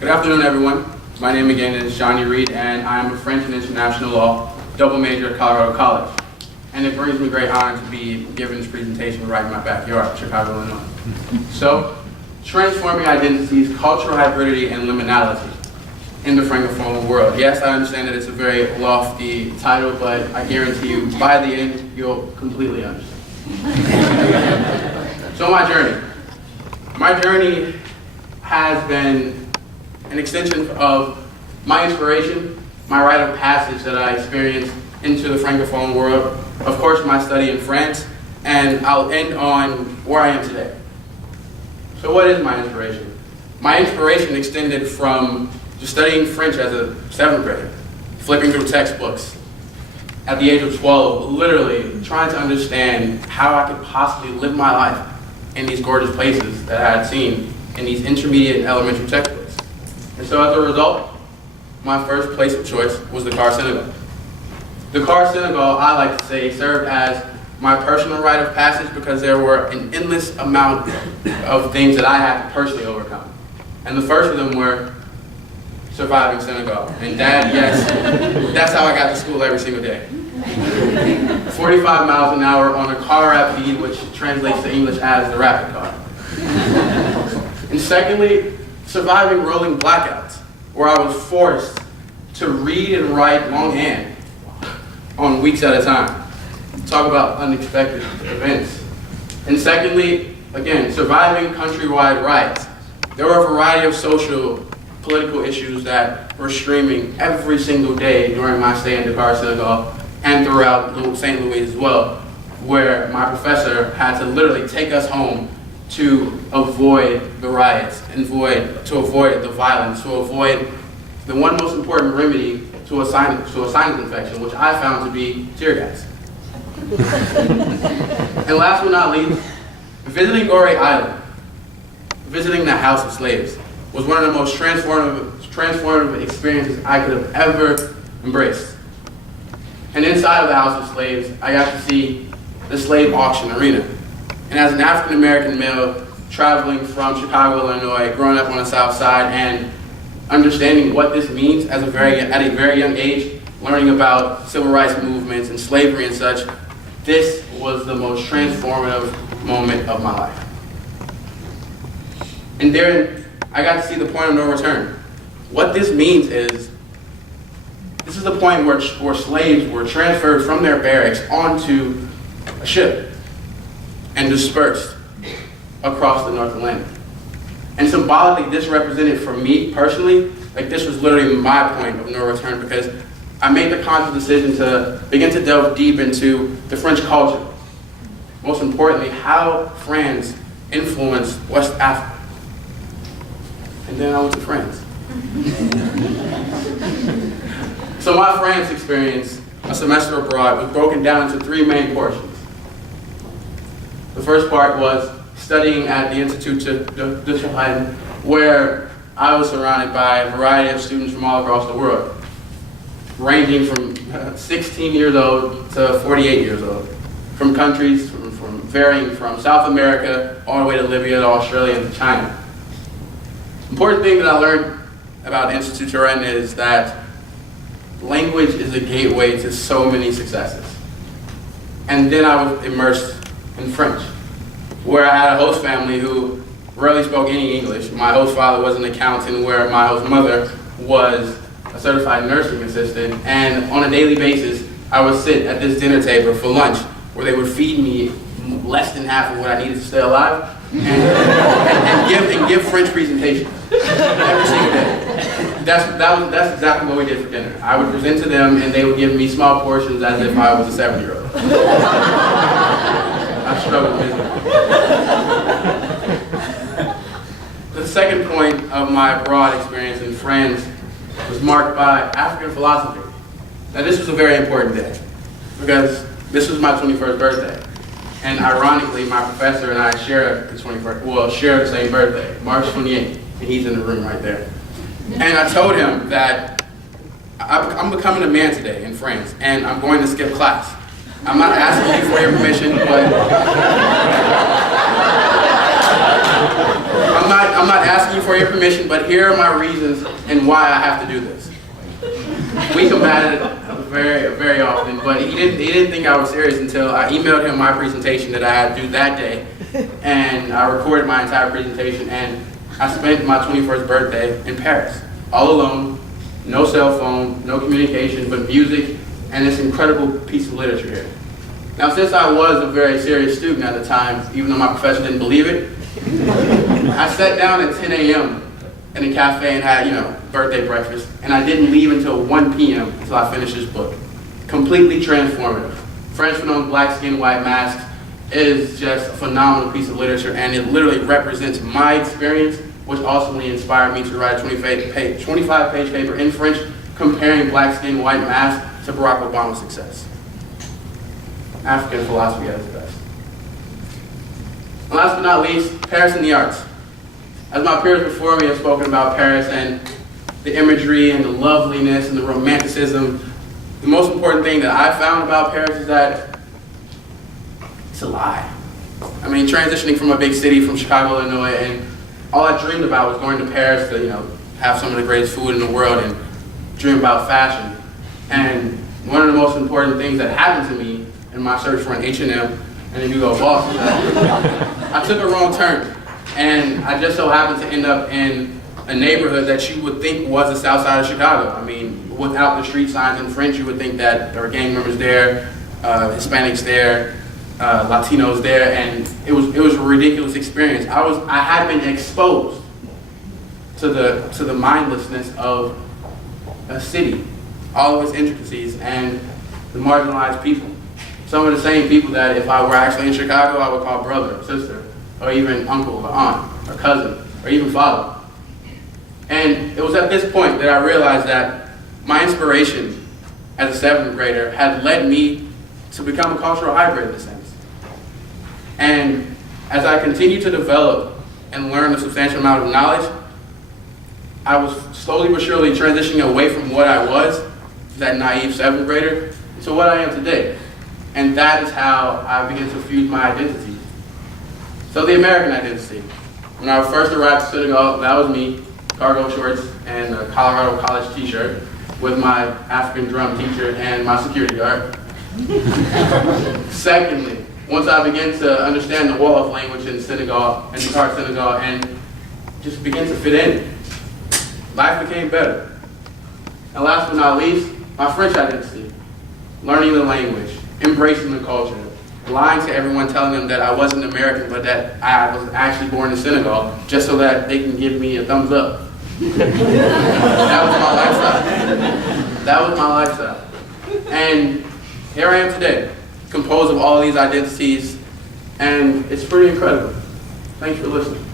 Good afternoon, everyone. My name again is Johnny Reed, and I am a French and International Law double major at Colorado College. And it brings me great honor to be giving this presentation right in my backyard, Chicago, Illinois. So, transforming identities, cultural hybridity, and liminality in the Francophone world. Yes, I understand that it's a very lofty title, but I guarantee you, by the end, you'll completely understand. So my journey has been an extension of my inspiration, my rite of passage that I experienced into the Francophone world, of course my study in France, and I'll end on where I am today. So what is my inspiration? My inspiration extended from just studying French as a 7th grader, flipping through textbooks at the age of 12, literally trying to understand how I could possibly live my life in these gorgeous places that I had seen in these intermediate and elementary textbooks. And so as a result, my first place of choice was the Car Synagogue. The Car Synagogue, I like to say, served as my personal rite of passage because there were an endless amount of things that I had to personally overcome. And the first of them were surviving synagogue. And Dad, yes, that's how I got to school every single day. 45 miles an hour on a car rapide, which translates to English as the rapid car. And secondly, surviving rolling blackouts, where I was forced to read and write longhand on weeks at a time. Talk about unexpected events. And secondly, again, surviving countrywide riots. There were a variety of social, political issues that were streaming every single day during my stay in the Car Synagogue and throughout St. Louis as well, where my professor had to literally take us home to avoid the riots, to avoid the violence, to avoid the one most important remedy to a sinus infection, which I found to be tear gas. And last but not least, visiting Gorée Island, visiting the House of Slaves, was one of the most transformative experiences I could have ever embraced. And inside of the House of Slaves, I got to see the slave auction arena. And as an African-American male traveling from Chicago, Illinois, growing up on the South Side, and understanding what this means at a very young age, learning about civil rights movements and slavery and such, this was the most transformative moment of my life. And therein, I got to see the point of no return. What this means is, this is the point where slaves were transferred from their barracks onto a ship and dispersed across the North Atlantic. And symbolically, this represented for me personally, like this was literally my point of no return because I made the conscious decision to begin to delve deep into the French culture. Most importantly, how France influenced West Africa. And then I went to France. So my France experience, a semester abroad, was broken down into 3 main portions. The first part was studying at the Institut de Chapter, where I was surrounded by a variety of students from all across the world, ranging from 16 years old to 48 years old, from countries varying from South America all the way to Libya to Australia to China. Important thing that I learned about Institut Turin is that language is a gateway to so many successes. And then I was immersed in French, where I had a host family who rarely spoke any English. My host father was an accountant, where my host mother was a certified nursing assistant. And on a daily basis, I would sit at this dinner table for lunch, where they would feed me less than half of what I needed to stay alive, and give French presentations every single day. That's exactly what we did for dinner. I would present to them, and they would give me small portions as if I was a 7-year-old. I struggled with it. The second point of my broad experience in France was marked by African philosophy. Now this was a very important day, because this was my 21st birthday. And ironically, my professor and I share the same birthday, March 28th, and he's in the room right there. And I told him that I'm becoming a man today in France, and I'm going to skip class. I'm not asking you for your permission, but I'm not asking you for your permission, but here are my reasons and why I have to do this. We combated very often, but he didn't think I was serious until I emailed him my presentation that I had to do that day, and I recorded my entire presentation, and I spent my 21st birthday in Paris, all alone, no cell phone, no communication, but music, and this incredible piece of literature here. Now, since I was a very serious student at the time, even though my professor didn't believe it, I sat down at 10 a.m. in a cafe and had, birthday breakfast, and I didn't leave until 1 p.m. until I finished this book. Completely transformative. Francophone, Black Skin, White Masks is just a phenomenal piece of literature, and it literally represents my experience, which ultimately inspired me to write a 25-page paper in French comparing Black Skin, White Masks to Barack Obama's success. African philosophy at its best. And last but not least, Paris and the arts. As my peers before me have spoken about Paris and the imagery and the loveliness and the romanticism, the most important thing that I found about Paris is that it's a lie. I mean, transitioning from a big city, from Chicago, Illinois, and all I dreamed about was going to Paris to, have some of the greatest food in the world and dream about fashion. And one of the most important things that happened to me in my search for an H&M and a Hugo Boss is that I took a wrong turn. And I just so happened to end up in a neighborhood that you would think was the south side of Chicago. I mean, without the street signs in French, you would think that there were gang members there, Hispanics there, Latinos there, and it was a ridiculous experience. I had been exposed to the mindlessness of a city, all of its intricacies, and the marginalized people. Some of the same people that if I were actually in Chicago, I would call brother or sister, or even uncle or aunt or cousin, or even father. And it was at this point that I realized that my inspiration as a 7th grader had led me to become a cultural hybrid in a sense. And as I continued to develop and learn a substantial amount of knowledge, I was slowly but surely transitioning away from what I was, that naive 7th grader, to what I am today. And that is how I began to fuse my identity. So the American identity. When I first arrived to Senegal, that was me, cargo shorts and a Colorado College t-shirt with my African drum teacher and my security guard. Secondly, once I began to understand the Wolof language in Senegal and Dakar, Senegal, and just began to fit in, life became better. And last but not least, my French identity. Learning the language, embracing the culture, lying to everyone, telling them that I wasn't American, but that I was actually born in Senegal, just so that they can give me a thumbs up. That was my lifestyle. That was my lifestyle. And here I am today, composed of all these identities, and it's pretty incredible. Thanks for listening.